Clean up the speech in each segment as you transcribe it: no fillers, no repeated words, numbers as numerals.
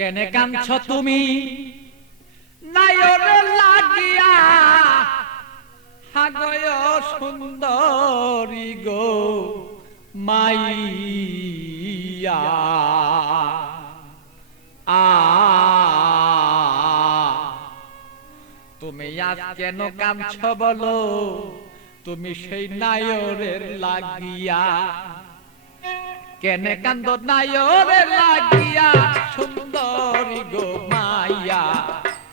কেনে কাঁদছ তুমি নায়রে লাগিয়া হাগয় সুন্দরী গো মাইয়া তুমি আজ কেন কাঁদছ বলো তুমি সেই নায়রের লাগিয়া কেনে কান্দ নায়রে লাগিয়া সুন্দরী গো মাইয়া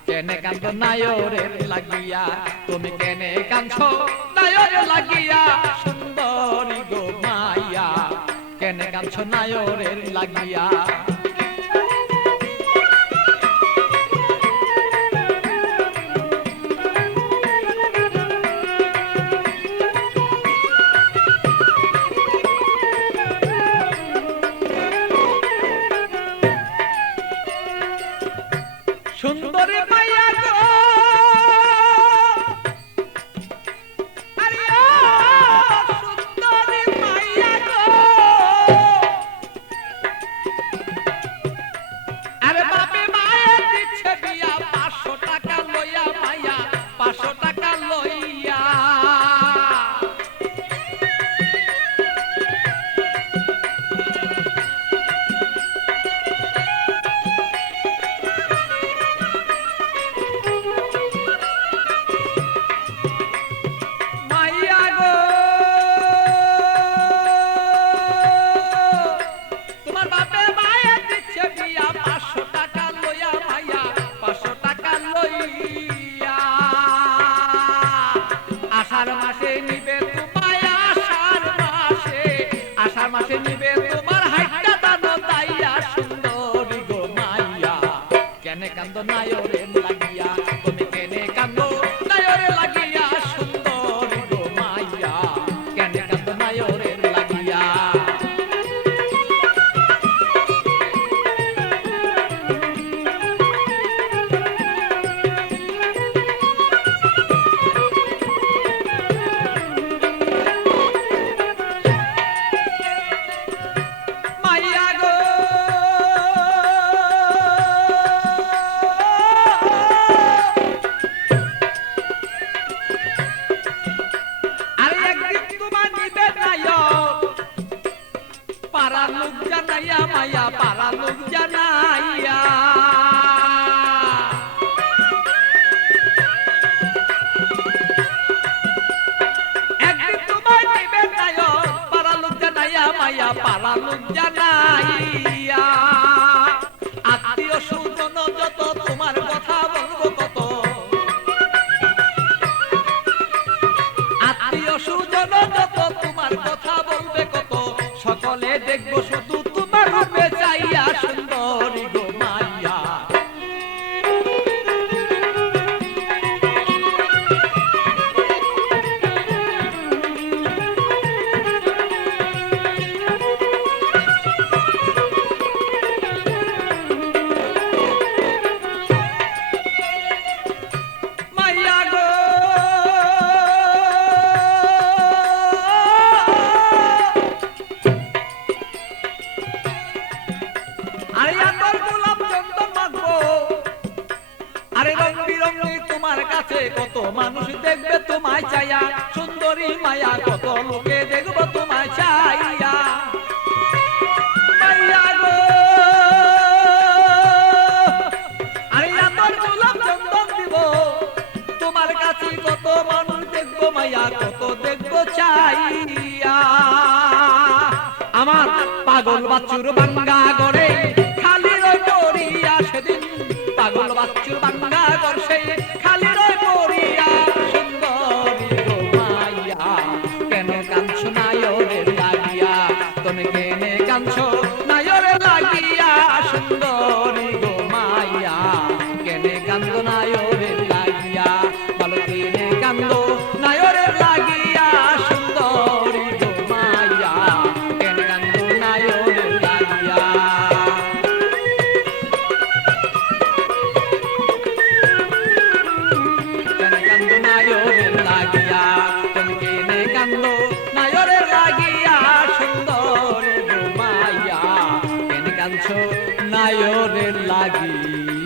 কেনে কান্দ নায়রে লাগিয়া তুমি কেনে কাঁদছ নায়রে লাগিয়া সুন্দরী গো মাইয়া কেনে কাঁদছ নায়রে লাগিয়া সুন্দরী মাইয়া গো আরে সুন্দরী মাইয়া গো আরে বাপে মায়ে দিচ্ছে বিয়া 500 টাকা লইয়া মাইয়া 500 টাকা লইয়া আষাঢ় মাসে নিবে তোমার হাইটা দানো তাইয়া সুন্দরী গো মাইয়া কেনে কান্দ নায়রে লাগিয়া তুমি কেনে কান্দ নায়রে লাগিয়া সুন্দরী গো মাইয়া কেনে কান্দ নায়রে লাগিয়া পারা লোক জানাইয়া মাইয়া পারা লোক জানাইয়া একদিন তোমার নিবে নাইও পারা লোক জানাইয়া মাইয়া পারা লোক জানাইয়া আত্মীয় স্বজন যত তোমার কথা বলবো কত আত্মীয় স্বজন যত তোমার কথা বলবে কত সকলে দেখবো শুধু তোমার রূপে চাইয়া সুন্দরী গো মাইয়া মাইয়া গো আরে রং বিরঙি তোমার কাছে কত মানুষ দেখবে তোমায় চাইয়া সুন্দরী মায়া কত লোকে দেখবো তোমায় চাইয়া মাইয়া গো আরে আমার গোলাপ চন্দন দিব তোমার কাছে কত মানুষ দেখবো মায়া কত দেখবো চাইয়া আমার পাগল বাচ্চুর বাঙ্গা গড়ে খালি রই পড়িয়া সেদিন পাগল বাচ্চুর বাঙ্গা গড়ে খালি রই পড়িয়া সুন্দরী গো মাইয়া কেন কাঁদছ নায়রে লাগিয়া তুমি কেনে কাঁদছ নায়রে লাগিয়া সুন্দরী গো মাইয়া কেনে কান্দ নায়রে লাগিয়া বলো কেনে কান্দ নায়রে লাগিয়া সুন্দরী গো মাইয়া কেনে কান্দ নায়রে লাগিয়া কেনে কান্দ নায়রে লাগিয়া তুমি কেনে কান্দ নায়রে লাগিয়া সুন্দরী গো মাইয়া কেনে কাঁদছ নায়রে লাগিয়া।